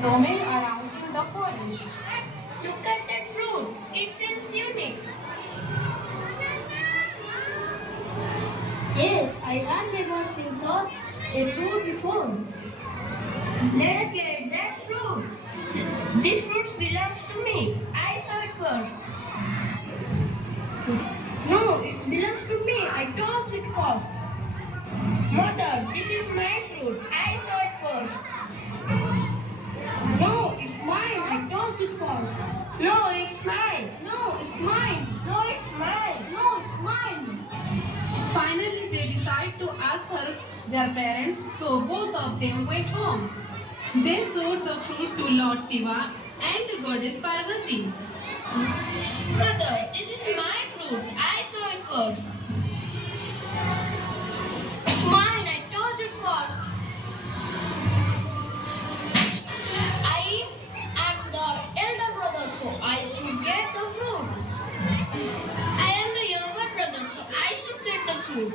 roaming around in the forest. Look at that fruit. It seems unique. Yes, I have never seen such a fruit before. Let's get that fruit. This fruit belongs to me. I saw it first. No, it belongs to me. I tossed it first. Mother, this is my fruit. I saw it first. No, it's mine. I tossed it first. No, it's mine. No, it's mine. No, it's mine. No, it's mine. Finally, they decide to ask their parents, so both of them went home. They showed the fruit to Lord Shiva and to Goddess Parvati. Mother, this is my fruit. I saw it first. It's mine. I tossed it first. I am the elder brother, so I should get the fruit. I am the younger brother, so I should get the fruit.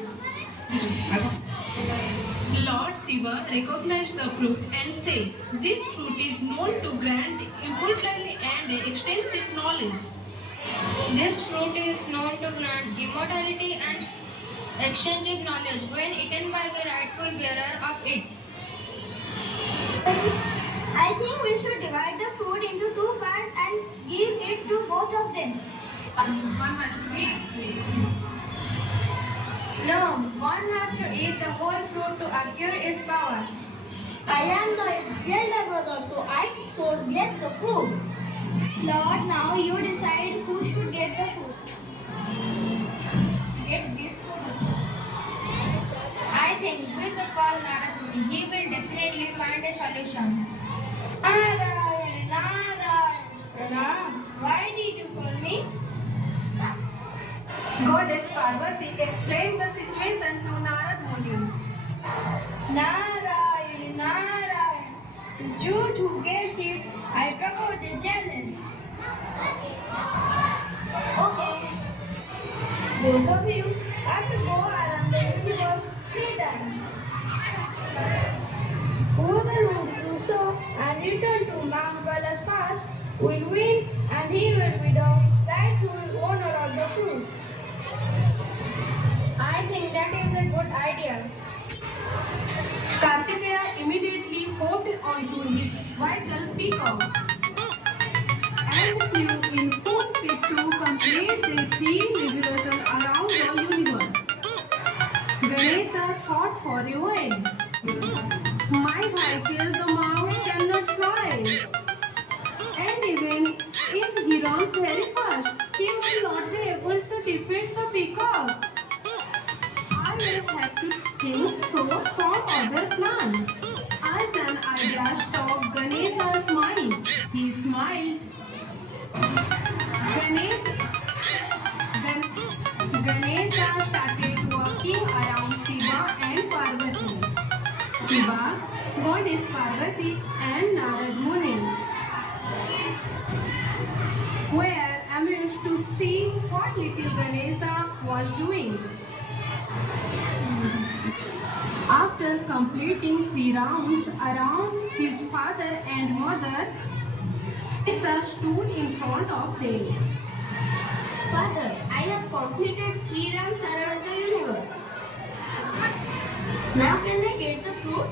Lord Shiva recognized the fruit and said, "This fruit is known to grant important and extensive knowledge." This fruit is known to grant immortality and extensive knowledge when eaten by the rightful bearer of it. I think we should divide the fruit into two parts and give it to both of them. One has to be explained. No, one has to eat the whole fruit to acquire its power. I am the elder brother, so I should get the fruit. Lord, now you decide who should get the fruit. Get this fruit. I think we should call Narad Muni. He will definitely find a solution. Narayan, Narayan, Pranam. Why did you call me? Goddess Parvati explained the situation to Narad Muni. Narayan, Narayan. To choose who gets it, I propose a challenge. Okay. Both of you have to go around the universe 3 times. Whoever will do so and return to Mount Kailash fast will win, and he will be the rightful owner of the fruit. I think that is a good idea. Kartikeya immediately hopped onto his vehicle peacock and flew in full speed to complete the 3 revolutions around the universe. Ganesha thought for a while. My vehicle, the mouse, cannot fly. And even if he runs very fast, he will not be able to defeat the peacock. I will have to think some other plan. As an idea struck Ganesha's mind, he smiled. Ganesha started walking around Shiva and Parvati. Shiva, Goddess Parvati, and Narad Muni were amused to see what little Ganesha was doing. After completing 3 rounds around his father and mother, Ganesha stood in front of them. Father, I have completed 3 rounds around the universe. Now can I get the fruit?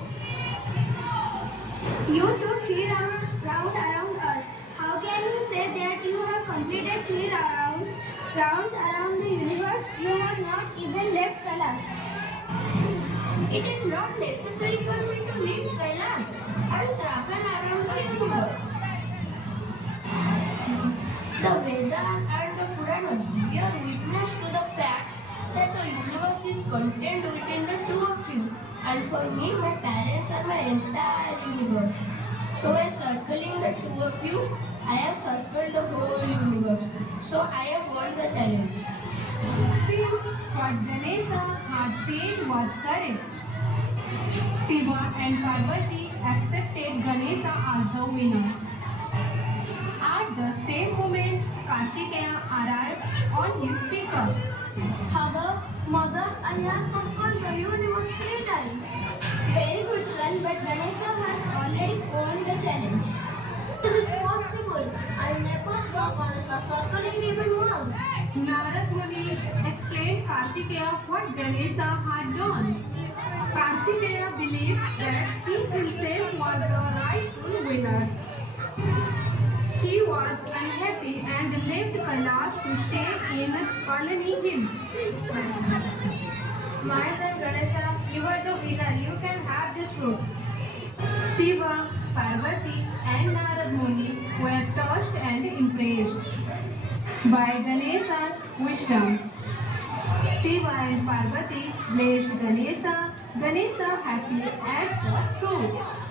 You took 3 rounds around us. How can you say that you have completed 3 rounds around the universe? You have not even left Kailash. It is not necessary for me to leave Kailash and travel around the universe. The Vedas and the Puranas bear witness to the fact that the universe is contained within the two of you. And for me, my parents are my entire universe. So by circling the two of you, I have circled the whole universe. So I have won the challenge. Since what Ganesha had said was correct, Shiva and Parvati accepted Ganesha as the winner. At the same moment, Kartikeya arrived on his pickup. Mother, I have circled the universe 3 times. Very good, son, but Ganesha has already won the challenge. Kartikeya what Ganesha had done. Kartikeya believed that he himself was the rightful winner. He was unhappy and left Kailash to stay in Palani Hills. My son Ganesha, you are the winner. You can have this fruit. Shiva, Parvati and Narad Muni were touched and impressed by Ganesha's wisdom. Shiva and Parvati blessed Ganesha. Ganesha happy at the fruit.